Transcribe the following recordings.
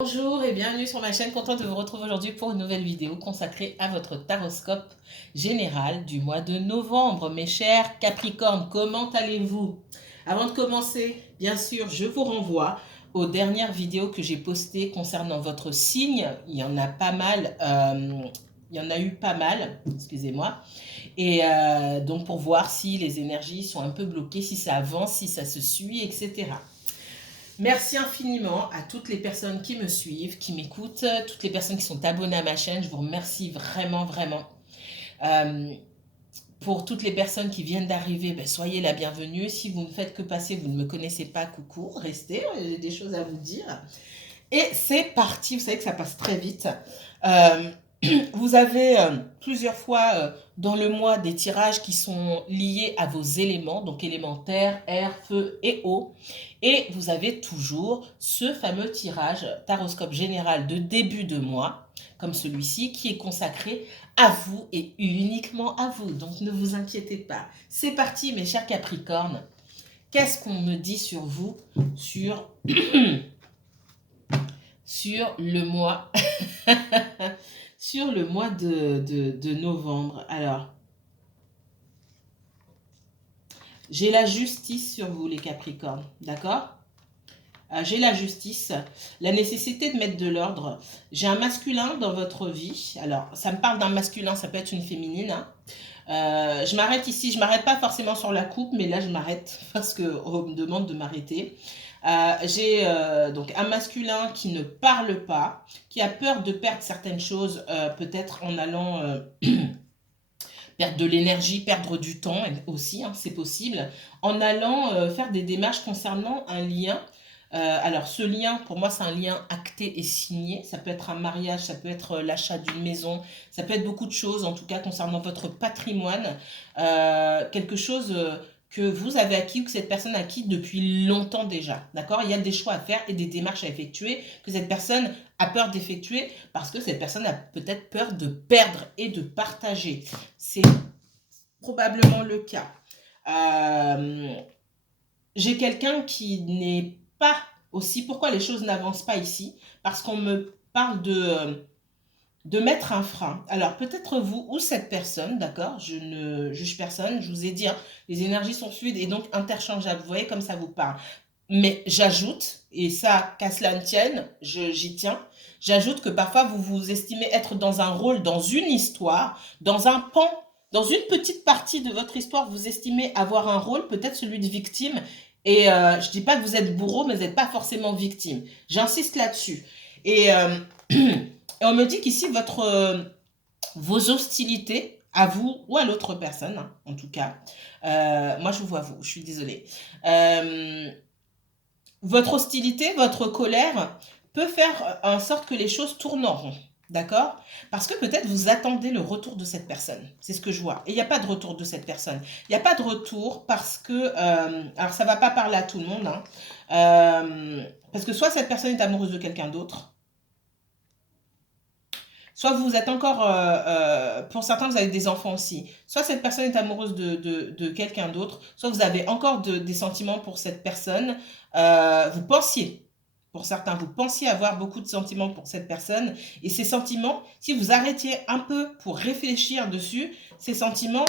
Bonjour et bienvenue sur ma chaîne, contente de vous retrouver aujourd'hui pour une nouvelle vidéo consacrée à votre taroscope général du mois de novembre. Mes chers Capricornes, comment allez-vous? Avant de commencer, bien sûr, je vous renvoie aux dernières vidéos que j'ai postées concernant votre signe. Il y en a pas mal, il y en a eu pas mal, excusez-moi. Et donc pour voir si les énergies sont un peu bloquées, si ça avance, si ça se suit, etc. Merci infiniment à toutes les personnes qui me suivent, qui m'écoutent, toutes les personnes qui sont abonnées à ma chaîne. Je vous remercie vraiment, vraiment. Euh, pour toutes les personnes qui viennent d'arriver, ben, soyez la bienvenue. Si vous ne faites que passer, vous ne me connaissez pas, coucou, restez, j'ai des choses à vous dire. Et c'est parti, vous savez que ça passe très vite. Euh, vous avez plusieurs fois dans le mois des tirages qui sont liés à vos éléments, donc élémentaires, air, feu et eau. Et vous avez toujours ce fameux tirage taroscope général de début de mois, comme celui-ci, qui est consacré à vous et uniquement à vous. Donc ne vous inquiétez pas. C'est parti, mes chers Capricornes. Qu'est-ce qu'on me dit sur vous, sur, sur le mois sur le mois de novembre? Alors, j'ai la justice sur vous, les Capricornes, d'accord? J'ai la justice, la nécessité de mettre de l'ordre. J'ai un masculin dans votre vie. Alors, ça me parle d'un masculin, ça peut être une féminine, hein. Je m'arrête ici, je m'arrête pas forcément sur la coupe, mais là je m'arrête parce qu'on me demande de m'arrêter. J'ai donc un masculin qui ne parle pas, qui a peur de perdre certaines choses, peut-être en allant perdre de l'énergie, perdre du temps aussi, hein, c'est possible, en allant faire des démarches concernant un lien. Alors ce lien, pour moi, c'est un lien acté et signé. Ça peut être un mariage, ça peut être l'achat d'une maison, ça peut être beaucoup de choses, en tout cas concernant votre patrimoine. Quelque chose que vous avez acquis ou que cette personne a acquis depuis longtemps déjà. D'accord? Il y a des choix à faire et des démarches à effectuer que cette personne a peur d'effectuer parce que cette personne a peut-être peur de perdre et de partager. C'est probablement le cas. Euh, j'ai quelqu'un qui n'est pas aussi... Pourquoi les choses n'avancent pas ici? Parce qu'on me parle de mettre un frein. Alors, peut-être vous ou cette personne, d'accord? Je ne juge personne. Je vous ai dit, hein, les énergies sont fluides et donc interchangeables. Vous voyez comme ça vous parle. Mais j'ajoute, et ça, qu'à cela ne tienne, j'y tiens, j'ajoute que parfois vous vous estimez être dans un rôle, dans une histoire, dans un pan, dans une petite partie de votre histoire, vous estimez avoir un rôle, peut-être celui de victime. Et je dis pas que vous êtes bourreau, mais vous n'êtes pas forcément victime. J'insiste là-dessus. Et, et on me dit qu'ici, vos hostilités, à vous ou à l'autre personne, hein, en tout cas, moi je vous vois vous, je suis désolée. Votre hostilité, votre colère peut faire en sorte que les choses tournent en rond. D'accord? Parce que peut-être vous attendez le retour de cette personne. C'est ce que je vois. Et il n'y a pas de retour de cette personne. Il n'y a pas de retour parce que... alors ça ne va pas parler à tout le monde. Hein, parce que soit cette personne est amoureuse de quelqu'un d'autre, soit vous êtes encore... pour certains, vous avez des enfants aussi. Soit cette personne est amoureuse de quelqu'un d'autre, soit vous avez encore des sentiments pour cette personne. Vous pensiez, pour certains, vous pensiez avoir beaucoup de sentiments pour cette personne. Et ces sentiments, si vous arrêtiez un peu pour réfléchir dessus, ces sentiments,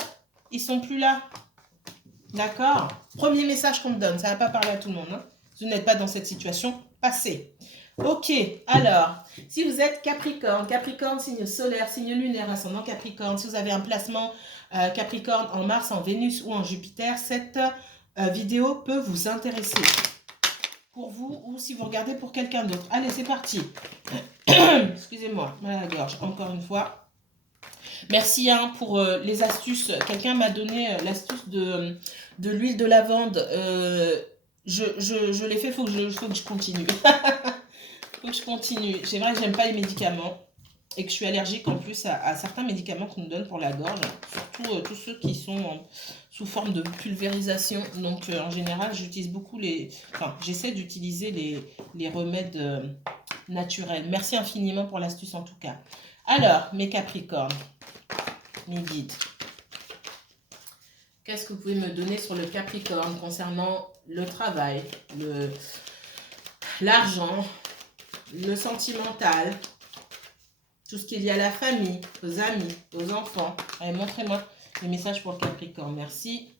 ils sont plus là. D'accord? Premier message qu'on me donne, ça ne va pas parler à tout le monde. Hein. Vous n'êtes pas dans cette situation, passez. Ok, alors, si vous êtes Capricorne, Capricorne, signe solaire, signe lunaire, ascendant Capricorne, si vous avez un placement Capricorne en Mars, en Vénus ou en Jupiter, cette vidéo peut vous intéresser. Pour vous ou si vous regardez pour quelqu'un d'autre. Allez, c'est parti. Excusez-moi, mal à la gorge, encore une fois. Merci hein, pour les astuces. Quelqu'un m'a donné l'astuce de l'huile de lavande. Je l'ai fait, faut que je continue. Faut que je continue. C'est vrai que j'aime pas les médicaments et que je suis allergique en plus à certains médicaments qu'on nous donne pour la gorge, surtout tous ceux qui sont sous forme de pulvérisation. Donc en général, j'utilise beaucoup enfin, j'essaie d'utiliser les remèdes naturels. Merci infiniment pour l'astuce en tout cas. Alors, mes Capricornes, mes guides, qu'est-ce que vous pouvez me donner sur le Capricorne concernant le travail, l'argent, le sentimental, tout ce qui est lié à la famille, aux amis, aux enfants. Allez, montrez-moi les messages pour le Capricorne. Merci.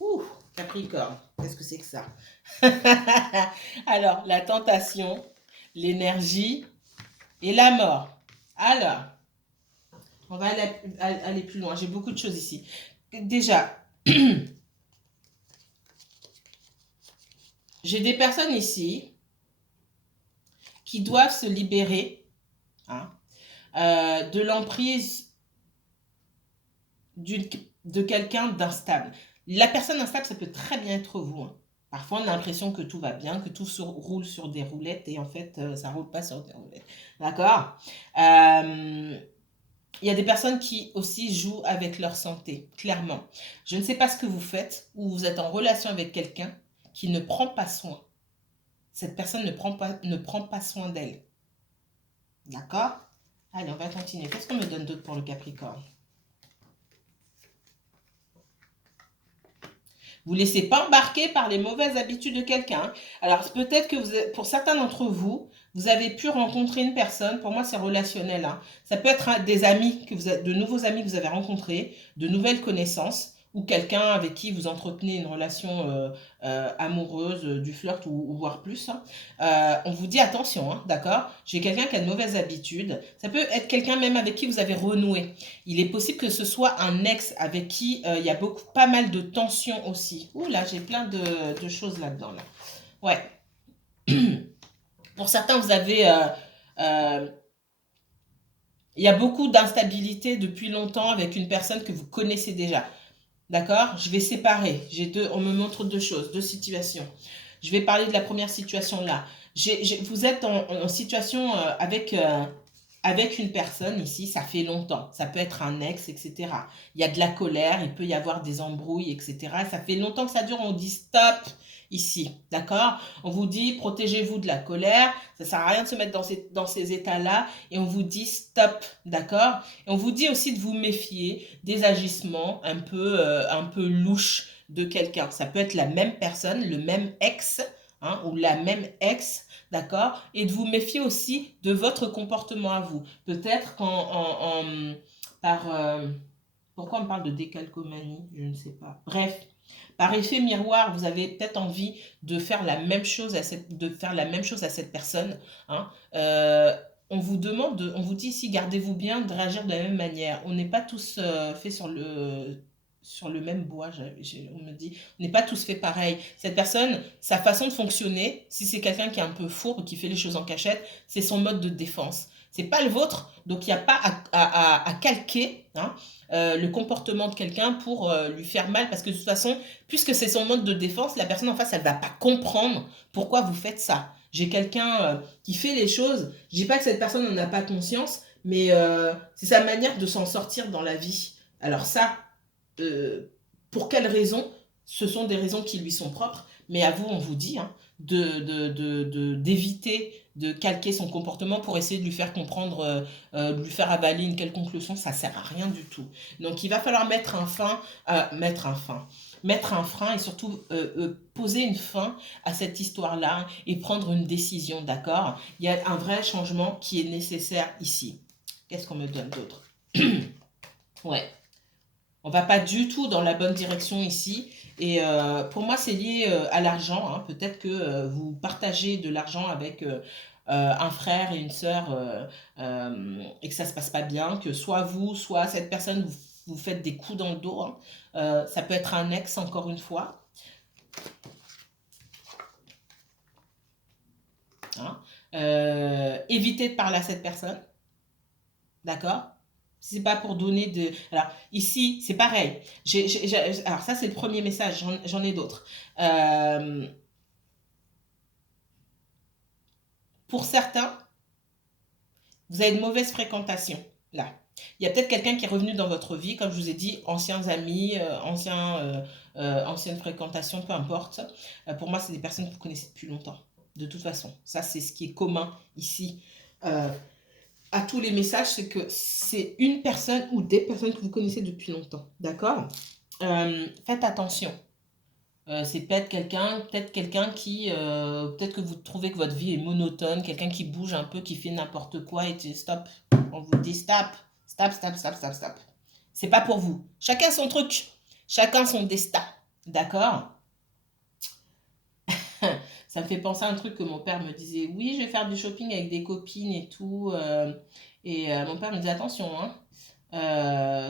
Ouh, Capricorne, qu'est-ce que c'est que ça? Alors, la tentation, l'énergie et la mort. Alors, on va aller plus loin. J'ai beaucoup de choses ici. Déjà, j'ai des personnes ici qui doivent se libérer, hein, de l'emprise de quelqu'un d'instable. La personne instable, ça peut très bien être vous, hein. Parfois, on a l'impression que tout va bien, que tout roule sur des roulettes et en fait, ça ne roule pas sur des roulettes. D'accord? Il y a des personnes qui aussi jouent avec leur santé, clairement. Je ne sais pas ce que vous faites ou vous êtes en relation avec quelqu'un qui ne prend pas soin. Cette personne ne prend pas soin d'elle. D'accord? Allez, on va continuer. Qu'est-ce qu'on me donne d'autre pour le Capricorne? Vous ne laissez pas embarquer par les mauvaises habitudes de quelqu'un. Alors, peut-être que pour certains d'entre vous, vous avez pu rencontrer une personne. Pour moi, c'est relationnel, hein. Ça peut être des amis, de nouveaux amis que vous avez rencontrés, de nouvelles connaissances, ou quelqu'un avec qui vous entretenez une relation amoureuse, du flirt ou voire plus, hein. On vous dit attention, hein, d'accord? J'ai quelqu'un qui a de mauvaises habitudes. Ça peut être quelqu'un même avec qui vous avez renoué. Il est possible que ce soit un ex avec qui il y a pas mal de tensions aussi. Ouh là, j'ai plein de choses là-dedans. Là. Ouais. Pour certains, vous avez... il y a beaucoup d'instabilité depuis longtemps avec une personne que vous connaissez déjà. D'accord? Je vais séparer. On me montre deux choses, deux situations. Je vais parler de la première situation là. Vous êtes en situation avec une personne ici, ça fait longtemps. Ça peut être un ex, etc. Il y a de la colère, il peut y avoir des embrouilles, etc. Ça fait longtemps que ça dure, on dit stop ici, d'accord? On vous dit protégez-vous de la colère, ça sert à rien de se mettre dans ces états-là, et on vous dit stop, d'accord? Et on vous dit aussi de vous méfier des agissements un peu louches de quelqu'un. Ça peut être la même personne, le même ex, hein, ou la même ex, d'accord? Et de vous méfier aussi de votre comportement à vous. Peut-être pourquoi on parle de décalcomanie? Je ne sais pas. Bref, par effet miroir, vous avez peut-être envie de faire la même chose à cette personne, hein. On vous dit ici, gardez-vous bien de réagir de la même manière. On n'est pas tous faits sur le même bois, on me dit. On n'est pas tous faits pareil. Cette personne, sa façon de fonctionner, si c'est quelqu'un qui est un peu fourbe, qui fait les choses en cachette, c'est son mode de défense. C'est pas le vôtre, donc il n'y a pas à calquer, hein, le comportement de quelqu'un pour lui faire mal, parce que de toute façon, puisque c'est son mode de défense, la personne en face, elle va pas comprendre pourquoi vous faites ça. J'ai quelqu'un qui fait les choses, je dis pas que cette personne n'en a pas conscience, mais c'est sa manière de s'en sortir dans la vie. Alors ça, pour quelles raisons? Ce sont des raisons qui lui sont propres, mais à vous, on vous dit, hein, d'éviter de calquer son comportement pour essayer de lui faire comprendre, de lui faire avaler une quelconque leçon, ça sert à rien du tout. Donc il va falloir mettre un frein et surtout poser une fin à cette histoire-là et prendre une décision, d'accord? Il y a un vrai changement qui est nécessaire ici. Qu'est-ce qu'on me donne d'autre? Ouais. On va pas du tout dans la bonne direction ici. Et pour moi, c'est lié à l'argent, hein. Peut-être que vous partagez de l'argent avec un frère et une sœur et que ça se passe pas bien, que soit vous, soit cette personne, vous faites des coups dans le dos, hein. Ça peut être un ex, encore une fois. Hein. Évitez de parler à cette personne. D'accord? Si c'est pas pour donner de... Alors, ici, c'est pareil. Alors, ça, c'est le premier message. J'en ai d'autres. Pour certains, vous avez de mauvaises fréquentations, là. Il y a peut-être quelqu'un qui est revenu dans votre vie, comme je vous ai dit, anciens amis, anciennes fréquentations, peu importe. Pour moi, c'est des personnes que vous connaissez depuis longtemps. De toute façon, ça, c'est ce qui est commun ici. À tous les messages, c'est que c'est une personne ou des personnes que vous connaissez depuis longtemps. D'accord? Faites attention. C'est peut-être quelqu'un qui, peut-être que vous trouvez que votre vie est monotone, quelqu'un qui bouge un peu, qui fait n'importe quoi et stop. On vous dit stop, stop, stop, stop, stop, stop. C'est pas pour vous. Chacun son truc, chacun son destin, d'accord? Ça me fait penser à un truc que mon père me disait. Oui, je vais faire du shopping avec des copines et tout. Mon père me disait attention, hein.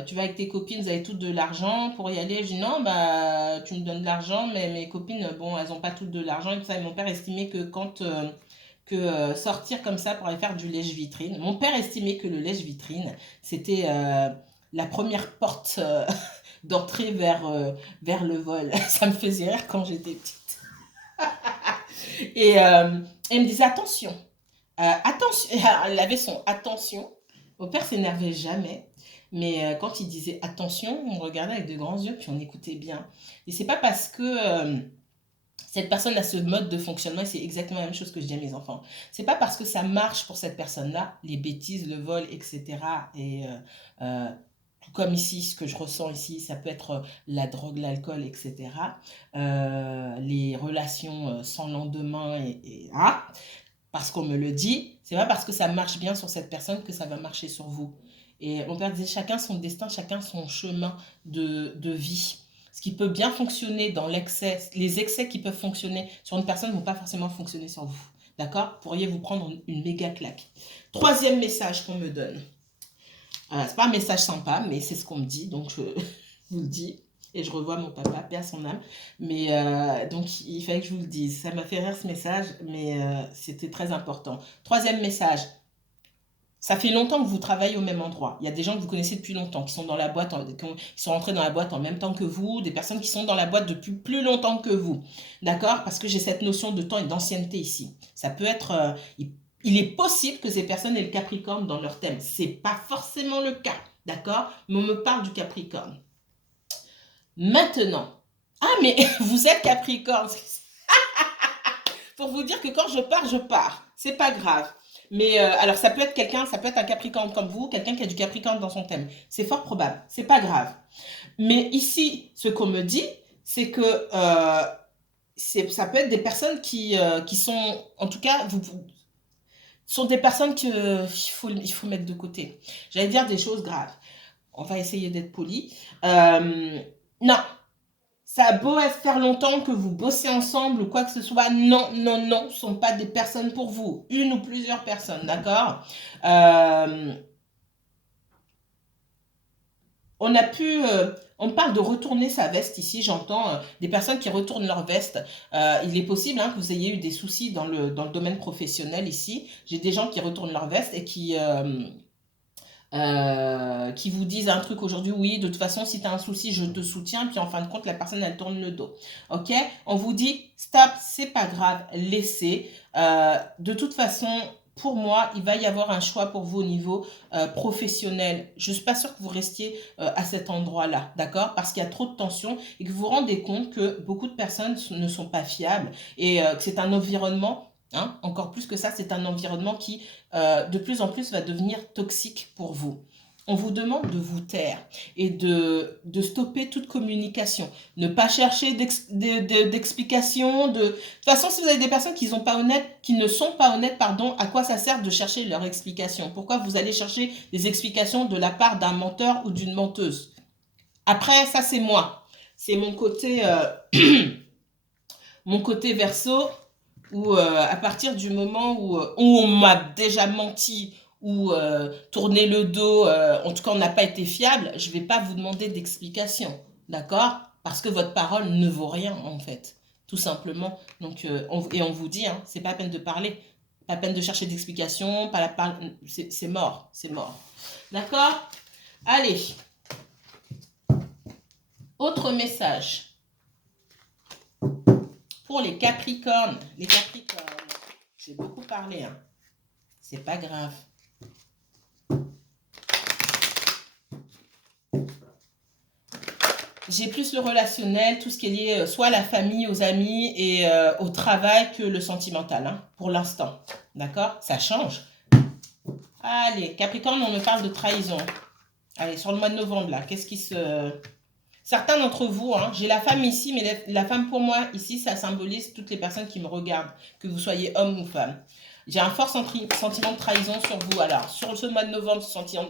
Tu vas avec tes copines, vous avez toutes de l'argent pour y aller. Je dis non, bah tu me donnes de l'argent, mais mes copines, bon, elles n'ont pas toutes de l'argent et tout ça. Et mon père estimait que sortir comme ça pour aller faire du lèche-vitrine. Mon père estimait que le lèche-vitrine, c'était la première porte d'entrée vers le vol. Ça me faisait rire quand j'étais petite. Il me disait attention, attention, il avait son attention. Mon père s'énervait jamais, mais quand il disait attention, on regardait avec de grands yeux, puis on écoutait bien. Et c'est pas parce que cette personne a ce mode de fonctionnement, et c'est exactement la même chose que je dis à mes enfants. C'est pas parce que ça marche pour cette personne-là, les bêtises, le vol, etc. Tout comme ici, ce que je ressens ici, ça peut être la drogue, l'alcool, etc. Les relations sans lendemain, parce qu'on me le dit, c'est pas parce que ça marche bien sur cette personne que ça va marcher sur vous. Et mon père disait chacun son destin, chacun son chemin de vie. Ce qui peut bien fonctionner dans l'excès, les excès qui peuvent fonctionner sur une personne ne vont pas forcément fonctionner sur vous. D'accord? Pourriez vous prendre une méga claque. Troisième message qu'on me donne. C'est pas un message sympa, mais c'est ce qu'on me dit, donc je vous le dis. Et je revois mon papa, paix à son âme. Mais donc, il fallait que je vous le dise. Ça m'a fait rire ce message, mais c'était très important. Troisième message. Ça fait longtemps que vous travaillez au même endroit. Il y a des gens que vous connaissez depuis longtemps, qui sont dans la boîte, qui sont rentrés dans la boîte en même temps que vous, des personnes qui sont dans la boîte depuis plus longtemps que vous. D'accord? Parce que j'ai cette notion de temps et d'ancienneté ici. Ça peut être... il est possible que ces personnes aient le Capricorne dans leur thème. C'est pas forcément le cas. D'accord? Mais on me parle du Capricorne. Maintenant. Ah, mais vous êtes Capricorne. Pour vous dire que quand je pars, je pars. C'est pas grave. Mais alors, ça peut être quelqu'un, ça peut être un Capricorne comme vous, quelqu'un qui a du Capricorne dans son thème. C'est fort probable. C'est pas grave. Mais ici, ce qu'on me dit, c'est que ça peut être des personnes qui sont, en tout cas, sont des personnes qu'il faut mettre de côté. J'allais dire des choses graves. On va essayer d'être poli. Non, ça a beau faire longtemps que vous bossez ensemble ou quoi que ce soit, non, non, non, ce ne sont pas des personnes pour vous. Une ou plusieurs personnes, d'accord? On parle de retourner sa veste ici, j'entends des personnes qui retournent leur veste. Il est possible que vous ayez eu des soucis dans le domaine professionnel ici. J'ai des gens qui retournent leur veste et qui vous disent un truc aujourd'hui, oui, de toute façon, si tu as un souci, je te soutiens, puis en fin de compte, la personne, elle tourne le dos. Ok? On vous dit, stop, c'est pas grave, laissez. De toute façon, pour moi, il va y avoir un choix pour vous au niveau professionnel. Je ne suis pas sûre que vous restiez à cet endroit-là, d'accord? Parce qu'il y a trop de tensions et que vous vous rendez compte que beaucoup de personnes ne sont pas fiables et que c'est un environnement. Encore plus que ça, c'est un environnement qui, de plus en plus, va devenir toxique pour vous. On vous demande de vous taire et de stopper toute communication. Ne pas chercher d'explications. De toute façon, si vous avez des personnes qui ne sont pas honnêtes, pardon, à quoi ça sert de chercher leur explication? Pourquoi vous allez chercher des explications de la part d'un menteur ou d'une menteuse? Après, ça c'est moi. C'est mon côté, mon côté verso. Où à partir du moment où on m'a déjà menti ou tourné le dos, en tout cas on n'a pas été fiable, je ne vais pas vous demander d'explication, d'accord? Parce que votre parole ne vaut rien en fait, tout simplement. Donc, on vous dit, c'est pas la peine de parler, pas la peine de chercher d'explication, c'est mort, c'est mort. D'accord? Allez, autre message. Pour les Capricornes, j'ai beaucoup parlé, c'est pas grave. J'ai plus le relationnel, tout ce qui est lié soit à la famille, aux amis et au travail que le sentimental, pour l'instant. D'accord? Ça change. Allez, Capricorne, on me parle de trahison. Allez, sur le mois de novembre, là, qu'est-ce qui se... Certains d'entre vous, hein, j'ai la femme ici, mais la femme pour moi, ici, ça symbolise toutes les personnes qui me regardent, que vous soyez homme ou femme. J'ai un fort sentiment de trahison sur vous. Alors, sur ce mois de novembre,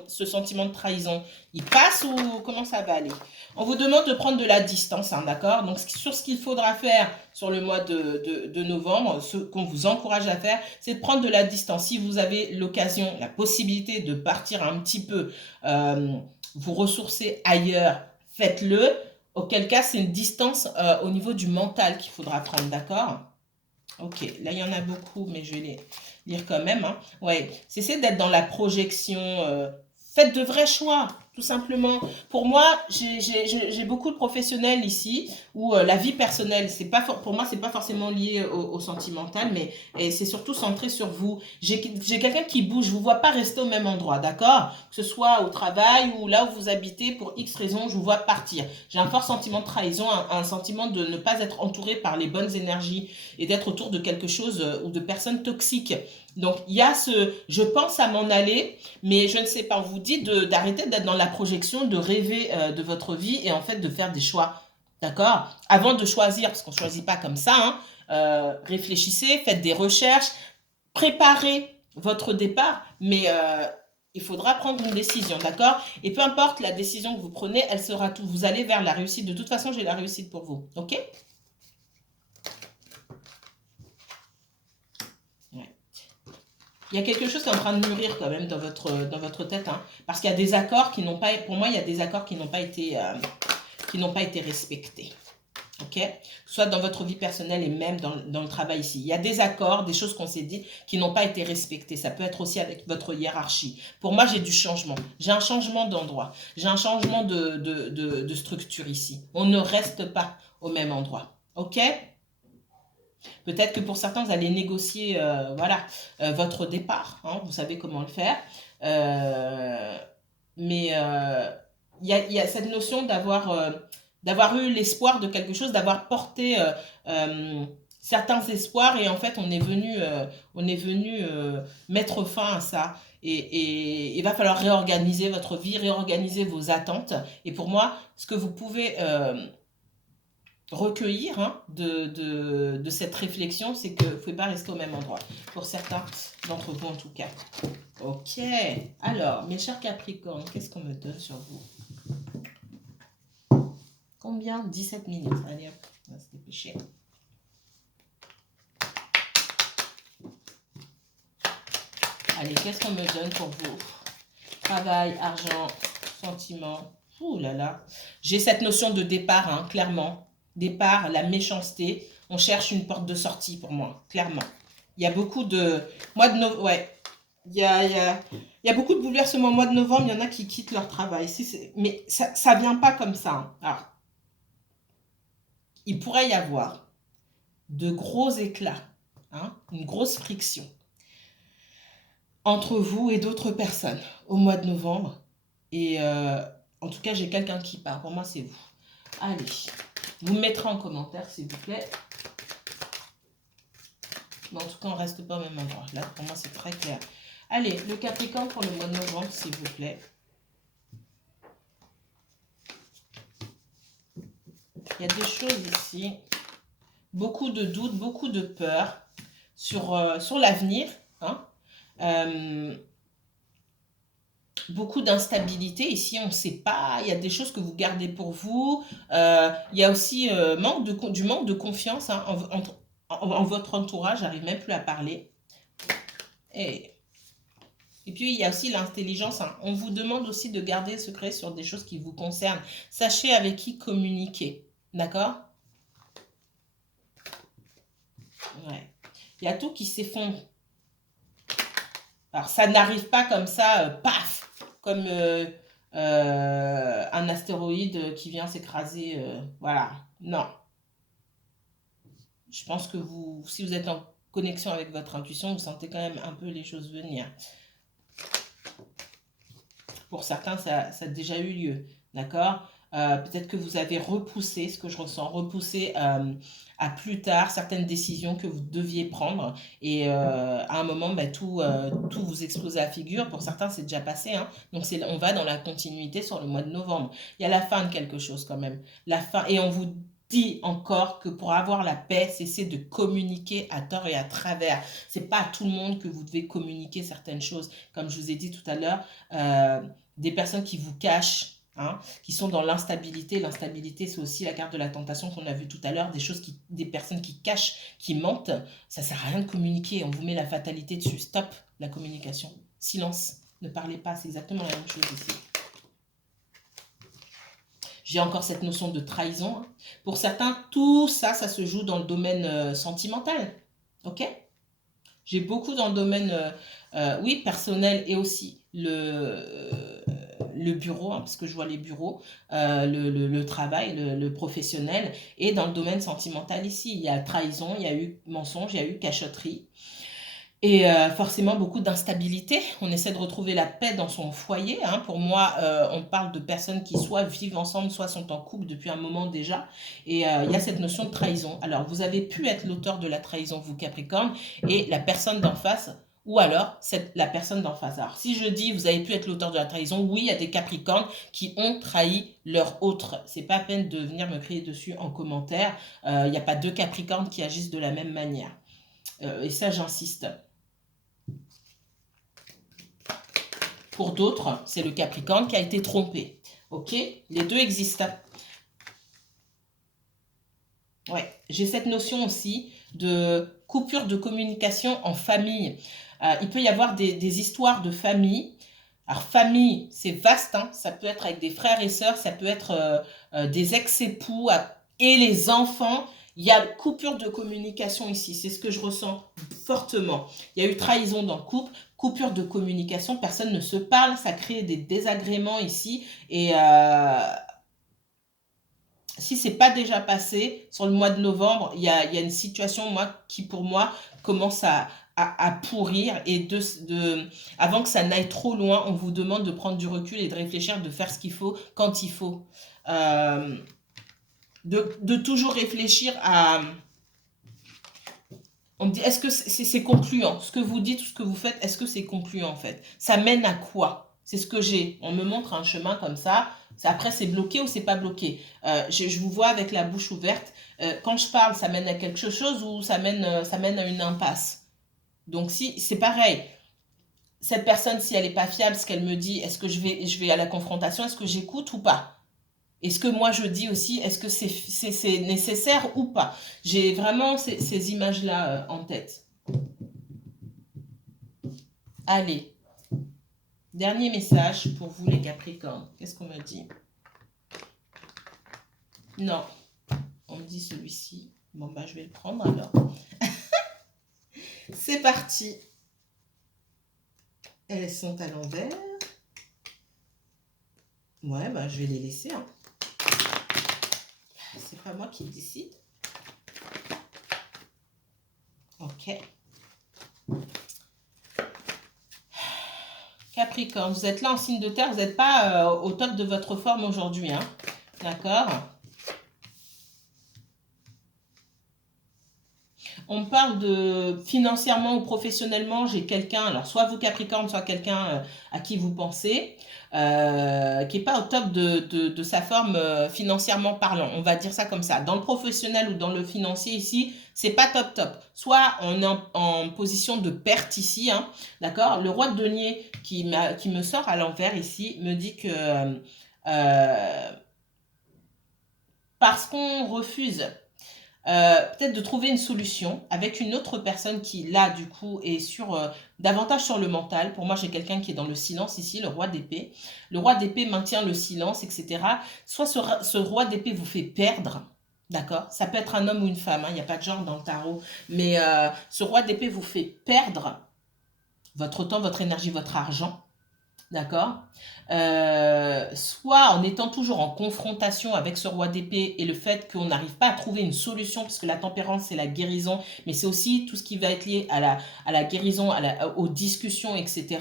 ce sentiment de trahison, il passe ou comment ça va aller? On vous demande de prendre de la distance, hein, d'accord? Donc, sur ce qu'il faudra faire sur le mois de novembre, ce qu'on vous encourage à faire, c'est de prendre de la distance. Si vous avez l'occasion, la possibilité de partir un petit peu, vous ressourcer ailleurs, faites-le. Auquel cas, c'est une distance au niveau du mental qu'il faudra prendre, d'accord? Ok, là, il y en a beaucoup, mais je vais les lire quand même. Hein. Ouais, cessez d'être dans la projection. Faites de vrais choix, tout simplement. Pour moi, j'ai beaucoup de professionnels ici où la vie personnelle, c'est pas pour moi, c'est pas forcément lié au sentimental, mais c'est surtout centré sur vous. J'ai quelqu'un qui bouge, je vous vois pas rester au même endroit, d'accord? Que ce soit au travail ou là où vous habitez, pour X raisons, je vous vois partir. J'ai un fort sentiment de trahison, un sentiment de ne pas être entouré par les bonnes énergies et d'être autour de quelque chose ou de personnes toxiques. Donc, il y a je pense à m'en aller, mais je ne sais pas, on vous dit d'arrêter d'être dans la projection, de rêver de votre vie et en fait de faire des choix, d'accord? Avant de choisir, parce qu'on ne choisit pas comme ça, hein, réfléchissez, faites des recherches, préparez votre départ, mais il faudra prendre une décision, d'accord? Et peu importe la décision que vous prenez, elle sera tout. Vous allez vers la réussite. De toute façon, j'ai la réussite pour vous, ok? Il y a quelque chose qui est en train de mûrir quand même dans votre tête, hein, parce qu'il y a des accords qui n'ont pas, pour moi, il y a des accords qui n'ont pas été respectés. Ok? Soit dans votre vie personnelle et même dans le travail ici. Il y a des accords, des choses qu'on s'est dit qui n'ont pas été respectées. Ça peut être aussi avec votre hiérarchie. Pour moi, j'ai du changement. J'ai un changement d'endroit. J'ai un changement de structure ici. On ne reste pas au même endroit. Ok? Peut-être que pour certains, vous allez négocier voilà, votre départ. Hein, vous savez comment le faire. Mais il y a cette notion d'avoir eu l'espoir de quelque chose, d'avoir porté certains espoirs et en fait, on est venu mettre fin à ça. Et il va falloir réorganiser votre vie, réorganiser vos attentes. Et pour moi, ce que vous pouvez recueillir hein, de cette réflexion, c'est que vous ne pouvez pas rester au même endroit. Pour certains d'entre vous, en tout cas. Ok. Alors, mes chers Capricornes, qu'est-ce qu'on me donne sur vous? Combien? 17 minutes. Allez, hop, on va se dépêcher. Allez, qu'est-ce qu'on me donne pour vous? Travail, argent, sentiments. Ouh là là. J'ai cette notion de départ, hein, clairement. Départ, la méchanceté. On cherche une porte de sortie pour moi, clairement. Il y a beaucoup de... Ouais. Il y a beaucoup de bouleversements au mois de novembre. Il y en a qui quittent leur travail. Mais ça ne vient pas comme ça. Hein. Alors, il pourrait y avoir de gros éclats, hein, une grosse friction entre vous et d'autres personnes au mois de novembre. Et en tout cas, j'ai quelqu'un qui part. Pour moi, c'est vous. Allez, vous me mettrez en commentaire, s'il vous plaît. Mais en tout cas, on ne reste pas au même endroit. Là, pour moi, c'est très clair. Allez, le Capricorne pour le mois de novembre, s'il vous plaît. Il y a des choses ici. Beaucoup de doutes, beaucoup de peur sur l'avenir. Hein. Beaucoup d'instabilité. Ici, on ne sait pas. Il y a des choses que vous gardez pour vous. Il y a aussi du manque de confiance hein, en votre entourage. J'arrive même plus à parler. Et puis, il y a aussi l'intelligence. Hein. On vous demande aussi de garder secret sur des choses qui vous concernent. Sachez avec qui communiquer. D'accord? Ouais. Il y a tout qui s'effondre. Alors, ça n'arrive pas comme ça, paf, comme un astéroïde qui vient s'écraser. Voilà. Non. Je pense que si vous êtes en connexion avec votre intuition, vous sentez quand même un peu les choses venir. Pour certains, ça a déjà eu lieu. D'accord? Peut-être que vous avez repoussé, ce que je ressens, repoussé à plus tard certaines décisions que vous deviez prendre. Et à un moment, bah, tout vous explose à la figure. Pour certains, c'est déjà passé, hein. Donc on va dans la continuité sur le mois de novembre. Il y a la fin de quelque chose quand même. La fin, et on vous dit encore que pour avoir la paix, cessez de communiquer à tort et à travers. C'est pas à tout le monde que vous devez communiquer certaines choses. Comme je vous ai dit tout à l'heure, des personnes qui vous cachent, hein, qui sont dans l'instabilité. L'instabilité, c'est aussi la carte de la tentation qu'on a vue tout à l'heure, des personnes qui cachent, qui mentent. Ça sert à rien de communiquer, on vous met la fatalité dessus. Stop la communication. Silence, ne parlez pas, c'est exactement la même chose ici. J'ai encore cette notion de trahison, hein. Pour certains, tout ça, ça se joue dans le domaine sentimental. Ok? J'ai beaucoup dans le domaine, oui, personnel et aussi le bureau, hein, parce que je vois les bureaux, le travail, le professionnel, et dans le domaine sentimental ici, il y a trahison, il y a eu mensonge, il y a eu cachotterie. Et forcément, beaucoup d'instabilité. On essaie de retrouver la paix dans son foyer, hein. Pour moi, on parle de personnes qui soit vivent ensemble, soit sont en couple depuis un moment déjà. Et il y a cette notion de trahison. Alors, vous avez pu être l'auteur de la trahison, vous Capricorne, et la personne d'en face, ou alors la personne d'en face. Alors, si je dis vous avez pu être l'auteur de la trahison, oui, il y a des Capricornes qui ont trahi leur autre. C'est pas à peine de venir me crier dessus en commentaire. Il n'y a pas deux Capricornes qui agissent de la même manière. Et ça, j'insiste. Pour d'autres, c'est le Capricorne qui a été trompé. Ok? Les deux existent. Ouais, j'ai cette notion aussi de coupure de communication en famille. Il peut y avoir des histoires de famille. Alors, famille, c'est vaste, hein. Ça peut être avec des frères et sœurs, ça peut être des ex-époux et les enfants. Il y a coupure de communication ici, c'est ce que je ressens fortement. Il y a eu trahison dans le couple, coupure de communication, personne ne se parle, ça crée des désagréments ici. Et si ce n'est pas déjà passé, sur le mois de novembre, il y a une situation qui, pour moi, commence à pourrir. Et avant que ça n'aille trop loin, on vous demande de prendre du recul et de réfléchir, de faire ce qu'il faut quand il faut. De toujours réfléchir à... On me dit, est-ce que c'est concluant? Ce que vous dites ou ce que vous faites, est-ce que c'est concluant en fait? Ça mène à quoi? C'est ce que j'ai. On me montre un chemin comme ça. Après, c'est bloqué ou c'est pas bloqué. Je vous vois avec la bouche ouverte. Quand je parle, ça mène à quelque chose ou ça mène à une impasse. Donc, si c'est pareil. Cette personne, si elle n'est pas fiable, ce qu'elle me dit, est-ce que je vais à la confrontation? Est-ce que j'écoute ou pas? Et ce que moi je dis aussi, est-ce que c'est nécessaire ou pas? J'ai vraiment ces images-là en tête. Allez, dernier message pour vous les Capricornes. Qu'est-ce qu'on me dit? Non, on me dit celui-ci. Bon, bah je vais le prendre alors. C'est parti. Elles sont à l'envers. Ouais, bah je vais les laisser, hein. C'est pas moi qui décide. Ok. Capricorne, vous êtes là en signe de terre, vous n'êtes pas au top de votre forme aujourd'hui, hein. D'accord? On parle de financièrement ou professionnellement, j'ai quelqu'un, alors soit vous Capricorne, soit quelqu'un à qui vous pensez, qui n'est pas au top de sa forme financièrement parlant. On va dire ça comme ça. Dans le professionnel ou dans le financier ici, c'est pas top top. Soit on est en position de perte ici, hein, d'accord? Le roi de denier qui me sort à l'envers ici me dit que parce qu'on refuse peut-être de trouver une solution avec une autre personne qui, là, du coup, est davantage sur le mental. Pour moi, j'ai quelqu'un qui est dans le silence ici, le roi d'épée. Le roi d'épée maintient le silence, etc. Soit ce roi d'épée vous fait perdre, d'accord? Ça peut être un homme ou une femme, hein, il n'y a pas de genre dans le tarot. Mais ce roi d'épée vous fait perdre votre temps, votre énergie, votre argent. D'accord? Soit en étant toujours en confrontation avec ce roi d'épée et le fait qu'on n'arrive pas à trouver une solution, puisque la tempérance, c'est la guérison, mais c'est aussi tout ce qui va être lié à la guérison, aux discussions, etc.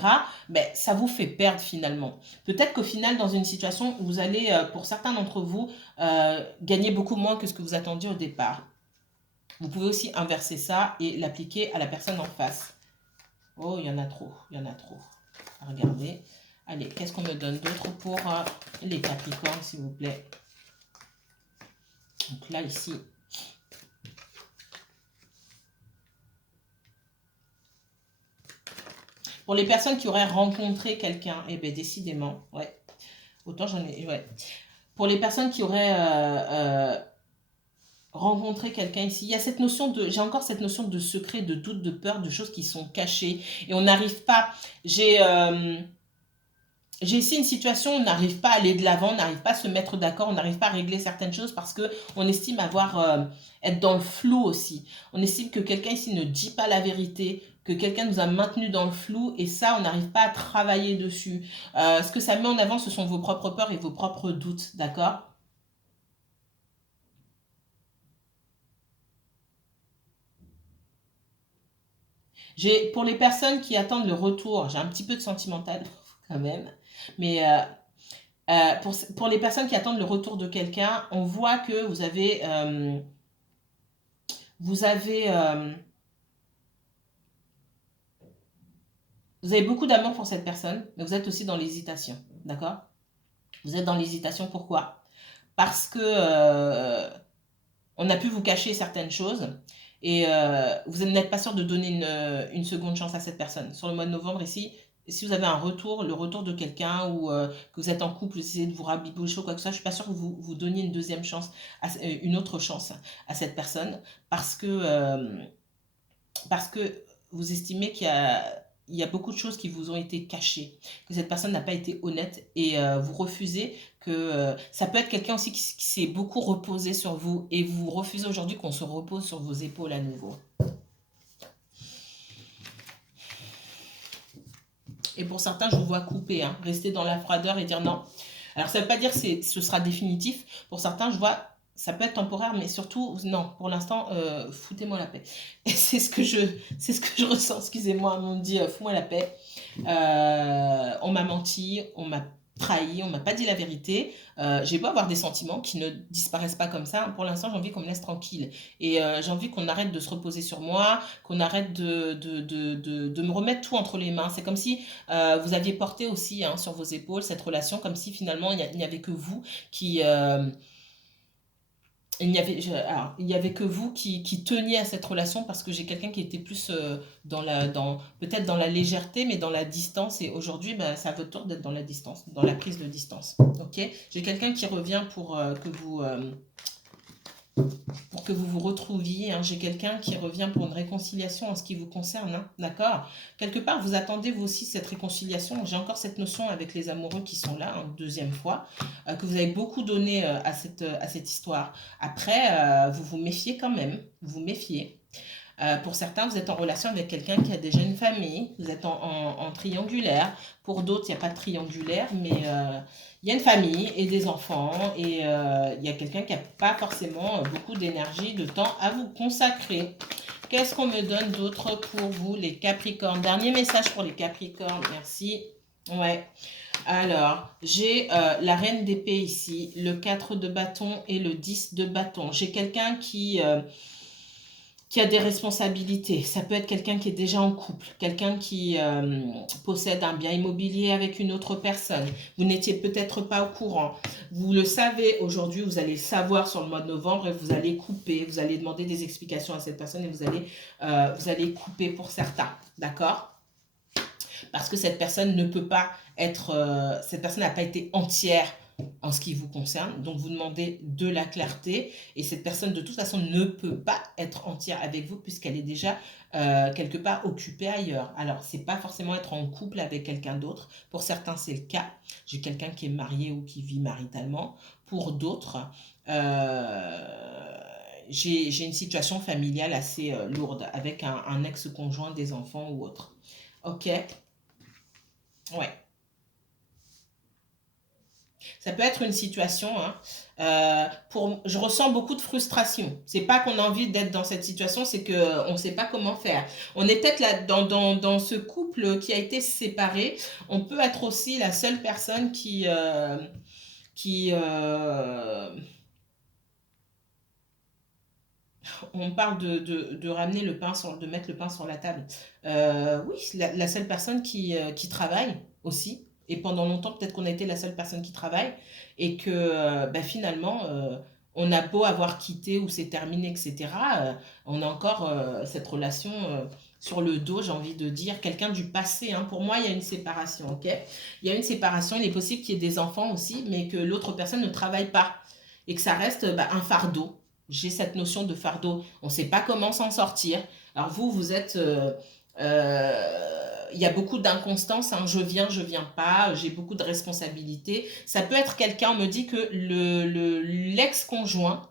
Mais ça vous fait perdre finalement. Peut-être qu'au final, dans une situation, vous allez, pour certains d'entre vous, gagner beaucoup moins que ce que vous attendiez au départ. Vous pouvez aussi inverser ça et l'appliquer à la personne en face. Oh, il y en a trop, il y en a trop. Regardez. Allez, qu'est-ce qu'on me donne d'autre pour les Capricornes, s'il vous plaît? Donc là, ici. Pour les personnes qui auraient rencontré quelqu'un, eh bien, décidément, ouais. Autant j'en ai, ouais. Pour les personnes qui auraient rencontré quelqu'un ici, il y a cette notion de, j'ai encore cette notion de secret, de doute, de peur, de choses qui sont cachées. Et on n'arrive pas, j'ai ici une situation où on n'arrive pas à aller de l'avant, on n'arrive pas à se mettre d'accord, on n'arrive pas à régler certaines choses parce que on estime être dans le flou aussi. On estime que quelqu'un ici ne dit pas la vérité, que quelqu'un nous a maintenu dans le flou et ça, on n'arrive pas à travailler dessus. Ce que ça met en avant, ce sont vos propres peurs et vos propres doutes, d'accord? Pour les personnes qui attendent le retour, j'ai un petit peu de sentimental quand même, mais pour les personnes qui attendent le retour de quelqu'un, on voit que vous avez, vous avez beaucoup d'amour pour cette personne, mais vous êtes aussi dans l'hésitation, d'accord? Vous êtes dans l'hésitation, pourquoi? Parce que on a pu vous cacher certaines choses et vous n'êtes pas sûr de donner une seconde chance à cette personne. Sur le mois de novembre ici, si vous avez un retour, le retour de quelqu'un ou que vous êtes en couple, vous essayez de vous rabibocher ou quoi que ce soit, je suis pas sûre que vous donniez une deuxième chance, une autre chance à cette personne parce que vous estimez il y a beaucoup de choses qui vous ont été cachées, que cette personne n'a pas été honnête et vous refusez que... ça peut être quelqu'un aussi qui s'est beaucoup reposé sur vous et vous refusez aujourd'hui qu'on se repose sur vos épaules à nouveau. Et pour certains, je vous vois couper, hein, rester dans la froideur et dire non. Alors ça ne veut pas dire que ce sera définitif. Pour certains, je vois, ça peut être temporaire, mais surtout, non, pour l'instant, foutez-moi la paix. Et c'est ce que je ressens, excusez-moi, on me dit, fous-moi la paix. On m'a menti, on m'a trahi, on m'a pas dit la vérité. J'ai beau avoir des sentiments qui ne disparaissent pas comme ça. Pour l'instant, j'ai envie qu'on me laisse tranquille. Et j'ai envie qu'on arrête de se reposer sur moi, qu'on arrête de me remettre tout entre les mains. C'est comme si vous aviez porté aussi, hein, sur vos épaules cette relation, comme si finalement il n'y avait que vous qui... il n'y avait que vous qui teniez à cette relation parce que j'ai quelqu'un qui était plus peut-être dans la légèreté, mais dans la distance. Et aujourd'hui, bah, c'est à votre tour d'être dans la distance, dans la prise de distance. Ok? J'ai quelqu'un qui revient pour que vous vous retrouviez, hein. J'ai quelqu'un qui revient pour une réconciliation en ce qui vous concerne, hein. D'accord? Quelque part, vous attendez vous aussi cette réconciliation. J'ai encore cette notion avec les amoureux qui sont là, une deuxième fois, que vous avez beaucoup donné à cette histoire. Après, vous vous méfiez quand même, vous vous méfiez. Pour certains, vous êtes en relation avec quelqu'un qui a déjà une famille, vous êtes en triangulaire. Pour d'autres, il n'y a pas de triangulaire, mais il y a une famille et des enfants, et il y a quelqu'un qui n'a pas forcément beaucoup d'énergie, de temps à vous consacrer. Qu'est-ce qu'on me donne d'autre pour vous, les Capricornes? Dernier message pour les Capricornes, merci. Ouais. Alors, j'ai la reine d'épée ici, le 4 de bâton et le 10 de bâton. J'ai quelqu'un qui a des responsabilités. Ça peut être quelqu'un qui est déjà en couple, quelqu'un qui possède un bien immobilier avec une autre personne. Vous n'étiez peut-être pas au courant. Vous le savez aujourd'hui, vous allez le savoir sur le mois de novembre et vous allez couper, vous allez demander des explications à cette personne et vous allez couper pour certains. D'accord? Parce que cette personne ne peut pas être... cette personne n'a pas été entière en ce qui vous concerne. Donc, vous demandez de la clarté. Et cette personne, de toute façon, ne peut pas être entière avec vous puisqu'elle est déjà quelque part occupée ailleurs. Alors, c'est pas forcément être en couple avec quelqu'un d'autre. Pour certains, c'est le cas. J'ai quelqu'un qui est marié ou qui vit maritalement. Pour d'autres, j'ai une situation familiale assez lourde avec un ex-conjoint, des enfants ou autre. Ok? Ouais. Ça peut être une situation, hein, je ressens beaucoup de frustration. C'est pas qu'on a envie d'être dans cette situation, c'est qu'on ne sait pas comment faire. On est peut-être là dans ce couple qui a été séparé. On peut être aussi la seule personne qui on parle de ramener le pain de mettre le pain sur la table. Oui, la seule personne qui travaille aussi. Et pendant longtemps, peut-être qu'on a été la seule personne qui travaille. Et que bah, finalement, on a beau avoir quitté ou c'est terminé, etc. On a encore cette relation sur le dos, j'ai envie de dire. Quelqu'un du passé. Hein. Pour moi, il y a une séparation, ok? Il y a une séparation. Il est possible qu'il y ait des enfants aussi, mais que l'autre personne ne travaille pas. Et que ça reste bah, un fardeau. J'ai cette notion de fardeau. On ne sait pas comment s'en sortir. Alors vous êtes... il y a beaucoup d'inconstance, hein. Je viens pas, j'ai beaucoup de responsabilités. Ça peut être quelqu'un, on me dit que l'ex-conjoint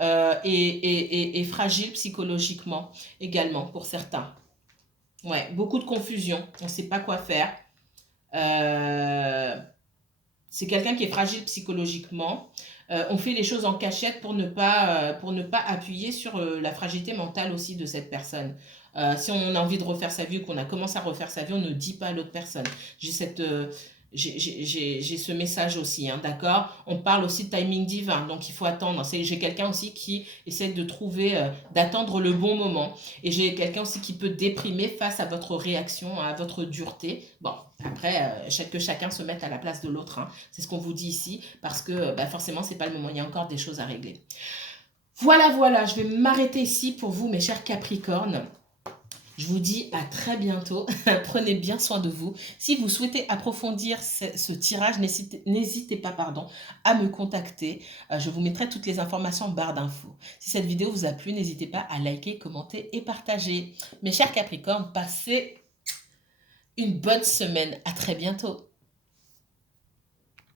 est fragile psychologiquement également pour certains. Ouais, beaucoup de confusion, on ne sait pas quoi faire. C'est quelqu'un qui est fragile psychologiquement. On fait les choses en cachette pour ne pas appuyer sur la fragilité mentale aussi de cette personne. Si on a envie de refaire sa vie ou qu'on a commencé à refaire sa vie, on ne dit pas à l'autre personne. J'ai cette, j'ai ce message aussi, hein, d'accord? On parle aussi de timing divin, donc il faut attendre. J'ai quelqu'un aussi qui essaie de trouver, d'attendre le bon moment. Et j'ai quelqu'un aussi qui peut déprimer face à votre réaction, à votre dureté. Bon, après, que chacun se mette à la place de l'autre, hein. C'est ce qu'on vous dit ici, parce que bah, forcément, c'est pas le moment. Il y a encore des choses à régler. Voilà, voilà, je vais m'arrêter ici pour vous, mes chers Capricornes. Je vous dis à très bientôt. Prenez bien soin de vous. Si vous souhaitez approfondir ce tirage, n'hésitez pas à me contacter. Je vous mettrai toutes les informations en barre d'infos. Si cette vidéo vous a plu, n'hésitez pas à liker, commenter et partager. Mes chers Capricornes, passez une bonne semaine. À très bientôt.